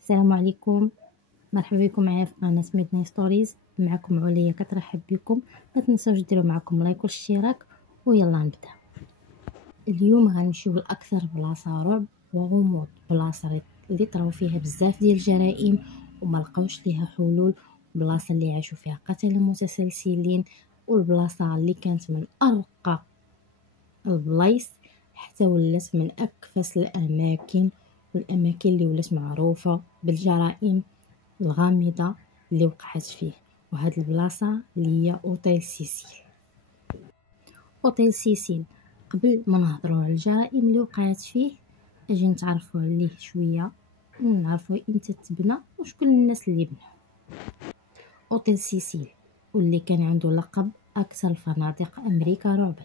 السلام عليكم، مرحبا بكم معايا في قناه ميدنايت ستوريز. معكم عليا كترحب بكم. ما تنساوش ديروا معكم لايك والاشتراك ويلا نبدا. اليوم غنمشيو لاكثر بلاصه رعب وغموض، بلاصه اللي طراو فيها بزاف ديال الجرائم وما لقاوش ليها حلول، بلاصه اللي عاشوا فيها قتله متسلسلين، والبلاصه اللي كانت من ارقى البلايص حتى ولات من أكفس الأماكن، والأماكن اللي ولات معروفة بالجرائم الغامضة اللي وقعت فيه. وهاد البلاصة اللي هي أوتيل سيسيل. أوتيل سيسيل، قبل ما نهضروا على الجرائم اللي وقعت فيه أجي نتعرفوا عليه شوية، نعرفوا امتى تبنى وشكون الناس اللي بناو. أوتيل سيسيل واللي كان عنده لقب أكثر فنادق أمريكا رعبا،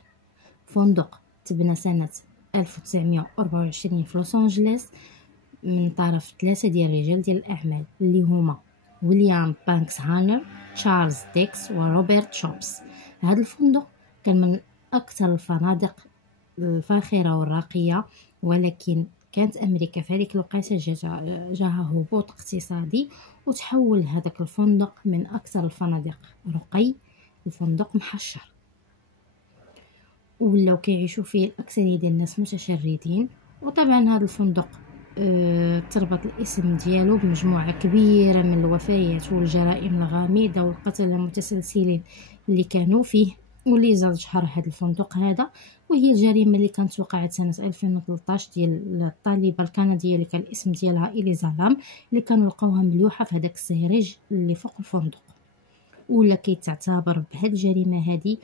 فندق تبنى سنة 1924 في لوس أنجلوس من طرف 3 ديال رجال ديال الأعمال اللي هما ويليام بانكس هانر، تشارلز ديكس وروبرت شوبس. هذا الفندق كان من أكثر الفنادق الفاخرة والراقية، ولكن كانت أمريكا في هذيك الوقيته جاها هبوط اقتصادي، وتحول هذاك الفندق من أكثر الفنادق رقي لفندق محشر، ولاو كيعيشوا فيه الأكثرية ديال الناس متشردين. وطبعا هذا الفندق تربط الاسم ديالو بمجموعة كبيرة من الوفيات والجرائم الغامضة والقتل المتسلسلين اللي كانوا فيه، واللي زاد شهر هذا الفندق هذا وهي الجريمة اللي كانت وقعت سنة 2013 ديال الطالبة الكندية اللي كان الاسم ديالها إليزا، اللي كانوا لقاوها ملوحة في هذاك السهرج اللي فوق الفندق. ولا كيتعتبر بهاد الجريمة هذه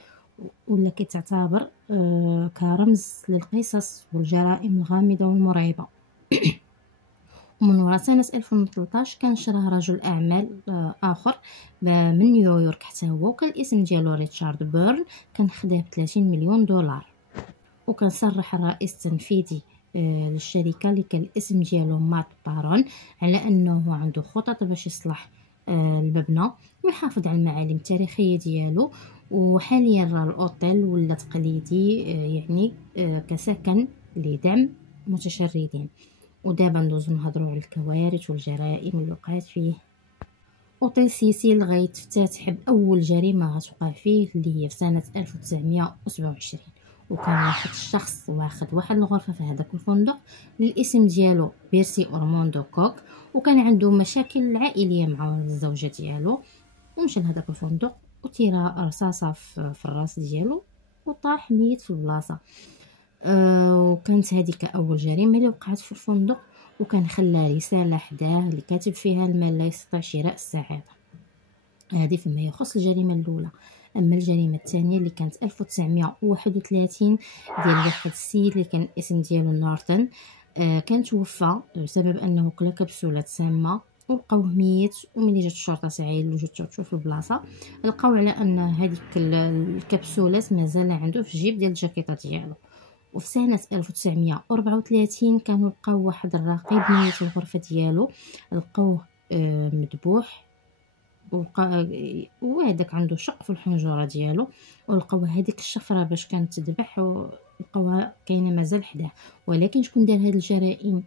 ولا كتعتبر كرمز للقصص والجرائم الغامضة والمرعبة. ومن وراء سنة 2013 كان شراه رجل أعمال آخر من نيويورك حتى هو، وكان الاسم ديالو ريتشارد بيرن، كان خداه ب30 مليون دولار. وكان صرح الرئيس التنفيذي للشركة اللي كان الاسم ديالو مات بارون على أنه عنده خطط باش يصلح المبنى ويحافظ على المعالم التاريخية ديالو. وحاليا الأوتيل ولا تقليدي يعني كسكن لدعم متشردين. ودابا ندوزو نهضروا على الكوارث والجرائم اللي وقعت فيه. أوتيل سيسيل غيتفتتح بأول جريمة غتوقع فيه اللي هي في سنة 1927، وكان واحد الشخص واخد واحد الغرفة في هذاك الفندق الاسم ديالو بيرسي أورموندو كوك، وكان عنده مشاكل عائلية مع الزوجة ديالو، ومشى لهذاك الفندق وتيرا رصاصة في الراس ديالو وطاح ميت في البلاصة. وكانت هذيك أول جريمة اللي وقعت في الفندق، وكان خلى رسالة حداه اللي كاتب فيها المال لا يستطيع شراء السعادة. هذه فيما يخص الجريمة الأولى. أما الجريمة الثانية اللي كانت 1931 ديال واحد السيد اللي كان الاسم ديالو نورتن، كان توفى بسبب أنه كلا كبسولة سامة ولقاوه ميت. وملي جات الشرطة سعيد وجات تشوف البلاصة لقاو على أن هذيك الكبسولات مازال عنده في الجيب ديال الجاكيطة ديالو. وفي سنة 1934 كانوا لقاو واحد الرقيب ميت في الغرفة ديالو، لقاوه مذبوح وهذاك عنده شق في الحنجره ديالو، ولقاو هذيك الشفره باش كانت تذبح ولقاوها كاينه مازال حداه. ولكن شكون دار هاد الجرائم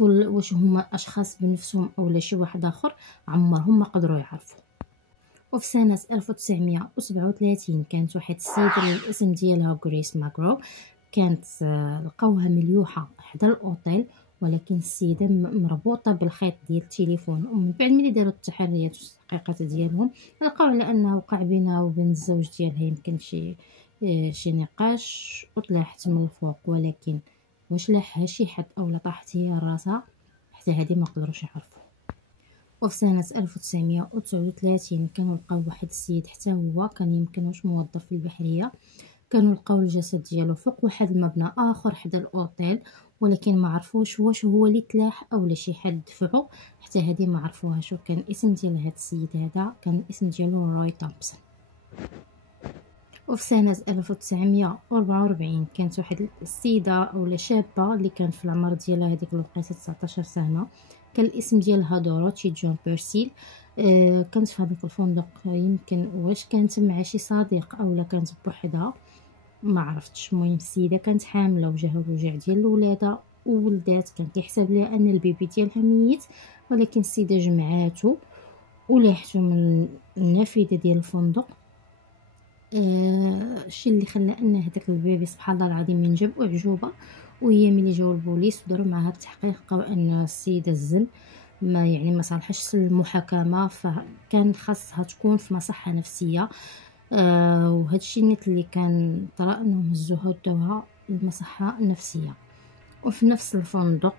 واش هما اشخاص بنفسهم اولا شي واحد اخر عمرهم ما قدروا يعرفوا. وفي سنة 1937 كانت واحد السيدة الاسم ديالها غريس ماغرو، كانت لقاوها مليوحة حدا الأوتيل، ولكن السيدة مربوطة بالخيط ديال التليفون. ومن بعد ملي داروا التحريات والتحقيقات ديالهم لقاو على أنه وقع بينها وبين الزوج ديالها يمكن شي نقاش وطلعت من الفوق، ولكن واش لاحها شي حد أو طاحت هي راسها حتى هذه ما قدروش يعرفوا. وفي سنة 1939 كانوا لقاو واحد السيد حتى هو كان يمكن واش موظف في البحرية، كانوا لقاو الجسد ديالو فوق واحد المبنى اخر حدا الاوتيل، ولكن ما عرفوش واش هو اللي تلاح او شي حد دفعو حتى هذه ما عرفوهاش. وكان الاسم ديال هذا السيد هذا كان الاسم ديالو روي تومسون. وفي سنة 1944 كانت واحد السيدة أو شابة اللي كان في العمر ديالها هذيك الوقيته 19 سنة، كان الاسم ديالها دوروتي جون بيرسيل. كانت في هذاك الفندق، يمكن واش كانت مع شي صديق أو كانت بوحدها ما عرفتش. المهم السيده كانت حامله وجاها الوجع ديال الولاده وولدات، كان كيحسب ليها ان البيبي ديالها ميت، ولكن السيده جمعاتو ولاحتو من النافذه ديال الفندق. الشيء اللي خلى ان هذاك البيبي سبحان الله العظيم من جاب اعجوبه. وهي ملي جاو البوليس وداروا معها التحقيق لقاو ان السيده الزن ما يعني ما صالحش للمحاكمه، فكان خاصها تكون في مصحه نفسيه. وهذا الشيء نيت اللي كان طرا انهم هزوها وداوها للمصحه النفسيه. وفي نفس الفندق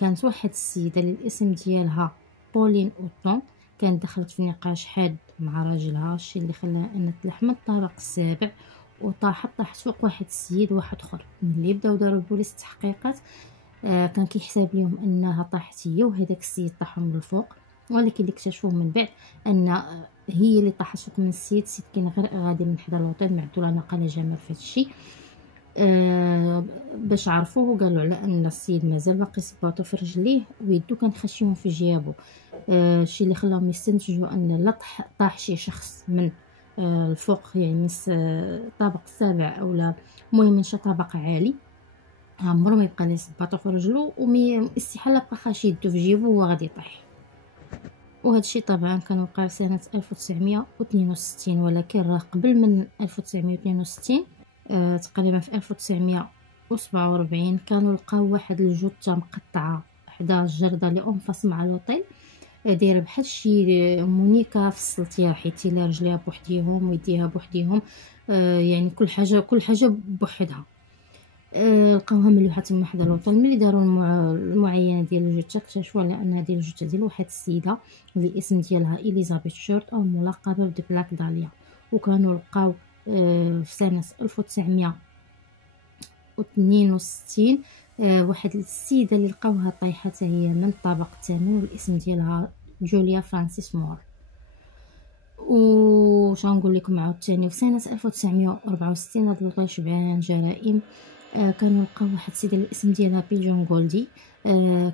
كانت واحد السيده اللي الاسم ديالها بولين اوتون، كانت دخلت في نقاش حاد مع راجلها، الشيء اللي خلاها ان تلح من الطابق السابع طاحت فوق واحد السيد واحد اخر. ملي بداو داروا البوليس التحقيقات كان كيحسب لهم انها طاحت هي وهذاك السيد طاحوا من الفوق، ولكن اللي اكتشفوه من بعد ان هي اللي طاحت فوق من السيد كان غير غادي من حدا الوطن. معدو لها نقله جمال في هذا الشيء. باش عرفوه قالوا على ان السيد مازال باقي صباطو في رجليه ويدو كان خشيهم في جيابو. الشيء اللي خلاهم يستنتجوا ان لا طاح شي شخص من الفوق، يعني من الطابق السابع او لا، المهم من شي طابق عالي، عمرو ما يبقى ليه صباطو في رجلو واستحاله بقى خاشي يدو في جيبو وهو غادي يطيح. وهذا الشيء طبعا كان وقع سنه 1962، ولكن راه قبل من 1962 تقريبا في 1947 كانوا لقاو واحد الجثه مقطعه حدا الجرده اللي انفصل مع الوطيل، دايره بحال شي مونيكا في السلطيه، حيت لا رجليها بوحديهم ويديها بوحديهم، يعني كل حاجه بوحدها. لقاوها ملوحه تما حدا الوطن. ملي داروا المعاينه ديال الجثه اكتشفوا على ان هذه الجثه ديال واحد السيده اللي الاسم ديالها اليزابيث شورت او ملقبه ببلاك داليا. وكانوا لقاو في سنه 1962 واحد السيده اللي لقاوها طايحه هي من الطابق الثامن والاسم ديالها جوليا فرانسيس مور. وش غنقول لكم عاوتاني، في سنه 1964 هذا الوطن شبعان جرائم. كانوا لقاو واحد السيده الاسم ديالها بيجون غولدي،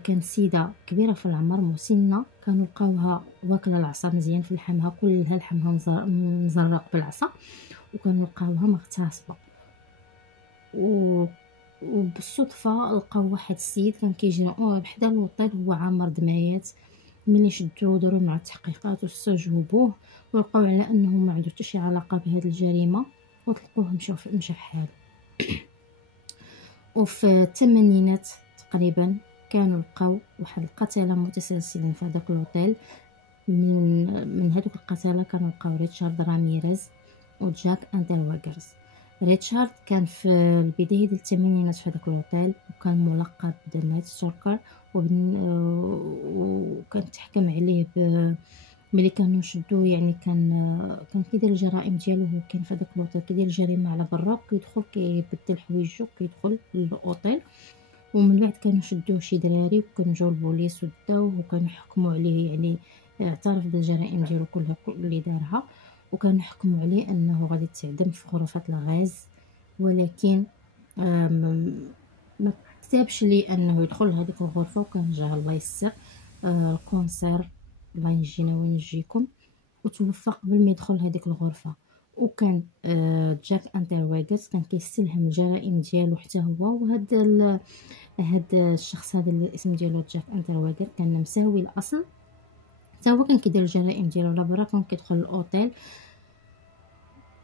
كانت سيده كبيره في العمر مسنه. كانوا لقاوها واكله العصا مزيان في لحمها، كلها لحمها مزرق بالعصا، وكانوا لقاوها مغتصبه. وبالصدفه لقاو واحد السيد كان كيجري بحدا الوطيل هو عامر دمايات. ملي شدوه داروا مع التحقيقات واستجوبوه ولقاو على انه ما عنده حتى شي علاقه بهذه الجريمه وطلقوه مشى في حاله. وفي الثمانينات تقريبا كانوا لقاو واحد القتله متسلسلين في هذاك الوطيل. من هذوك القتله كانوا لقاو ريتشارد راميريز وجاك اندرواغرز. ريتشارد كان في البدايه ديال الثمانينات في هذاك الوطيل وكان ملقب بنايت ستوركر، وكان تحكم عليه ملي كانوا شدوه، يعني كان كيدير الجرائم ديالو. هو كان في هذاك الوطيل كيدير الجريمه على برا وكيدخل كيبدل حوايجو كيدخل للاوطيل. ومن بعد كانوا شدوه شي دراري وكانوا جاو البوليس وداوه وكانوا حكموا عليه، يعني اعترف بالجرائم ديالو كلها اللي دارها، وكانوا حكموا عليه انه غادي يتعدم في غرفه الغاز. ولكن ما كتبش لي انه يدخل لهذيك الغرفه، وكان جاه الله يسر الكونسير الله ينجينا وينجيكم، وتوفى قبل ما يدخل هذيك الغرفه. وكان جاك اندرواغرز كان كيستلهم الجرائم ديالو حتى هو. هاد الشخص هذا اللي الاسم ديالو جاك اندرواغر كان مساوي الاصل، حتى هو كان كيدير الجرائم ديالو لبرا، كان كيدخل الاوتيل.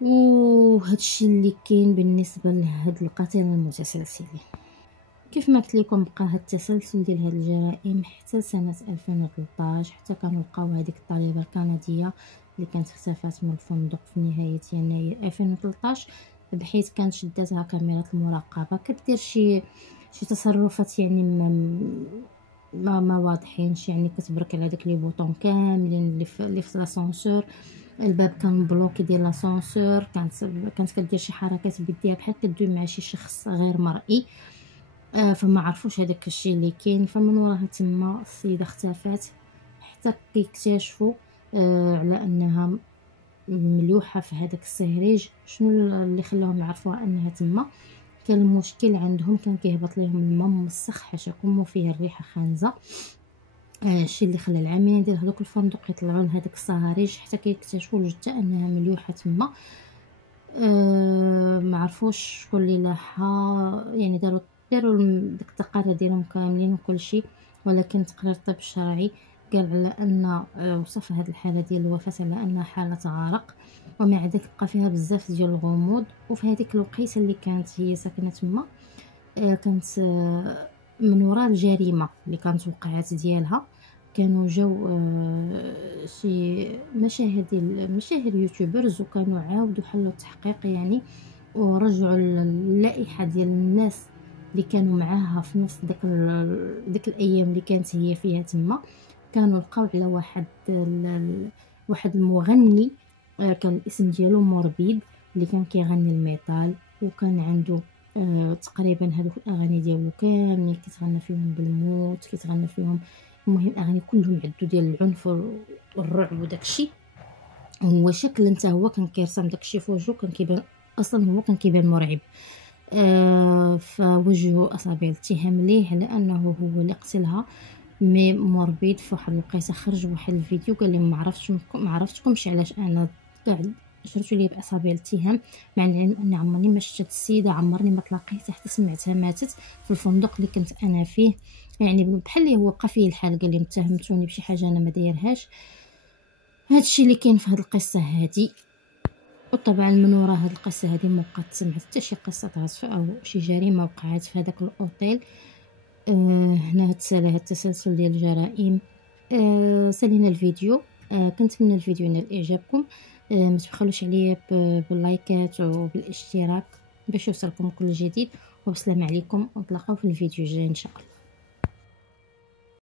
وهادشي اللي كاين بالنسبه لهاد القتله المتسلسلين. كيف ما قلت لكم بقى هاد التسلسل ديال هاد الجرائم حتى سنه 2013، حتى كانوا لقاو هذيك الطالبه الكنديه اللي كانت اختفت من الفندق في نهايه يناير 2013، بحيث كانت شدتها كاميرات المراقبه كدير شي تصرفات يعني ما واضحينش، يعني كتبرك على داك لي بوطون كاملين اللي في لاسانسور. الباب كان بلوكي ديال لاسانسور، كانت كدير شي حركات بيديها بحال كدوي مع شي شخص غير مرئي. فما عرفوش هذاك الشيء اللي كاين. فمن وراها تما السيده اختفت حتى كيكتشفوا على انها ملوحه في هذاك السهريج. شنو اللي خلاهم يعرفوها انها تما؟ كان المشكل عندهم كان كيهبط لهم الماء مسخ حاشاكم وفيه الريحه خانزه. الشيء اللي خلى العاملين ديال هذوك الفندق يطلعوا لهذيك الصهاريج حتى كيكتشفوا الجثه انها ملوحه تما. ما عرفوش شكون اللي لاحها، يعني داروا داك التقارير ديالهم كاملين وكل شيء، ولكن تقرير الطب الشرعي قال على ان وصف هذه الحاله ديال الوفاه على انها حاله عرق، ومع ذلك بقى فيها بزاف ديال الغموض. وفي هذيك الوقيته اللي كانت هي ساكنه تما كانت من وراء الجريمه اللي كانت وقعات ديالها كانوا جاو شي مشاهير يوتيوبرز، وكانوا عاودوا حلوا التحقيق يعني، ورجعوا اللائحه ديال الناس اللي كانوا معاها في نفس ديك الايام اللي كانت هي فيها تما. كانوا لقاو على واحد المغني كان الاسم ديالو موربيد، اللي كان كيغني الميتال، وكان عنده تقريبا هذوك الاغاني ديالو كاملين كيتغنى فيهم بالموت، كيتغنى فيهم المهم اغاني كلهم عدو ديال العنف والرعب وداكشي. هو شكل حتى هو كان كيرسم داكشي في وجهه، كان كيبان اصلا هو كان كيبان مرعب. فوجهوا اصابع الاتهام ليه على انه هو اللي قتلها. مي مربيد في واحد الوقيته خرج واحد الفيديو قال لي ما عرفتكمش علاش انا كاع شرتو لي باصابع الاتهام، مع العلم اني عمرني ما شفت السيده، عمرني ما تلاقيتها، حتى سمعتها ماتت في الفندق اللي كنت انا فيه. يعني بحال اللي هو بقى فيه الحال، قال لي متهمتوني بشي حاجه انا ما دايرهاش. هادشي اللي كاين في هاد القصه هادي. وطبعا من وراء هاد القصه هادي ما بقات سمعت حتى شي قصه عصف او شي جريمه وقعت في هذاك الاوتيل. هنا تسالى هاد التسلسل ديال الجرائم. سالينا الفيديو. كنتمنى الفيديو ينال اعجابكم. ما تبخلوش عليا باللايكات وبالاشتراك باش يوصلكم كل جديد. وبسلام عليكم، ونتلاقاو في الفيديو الجاي ان شاء الله.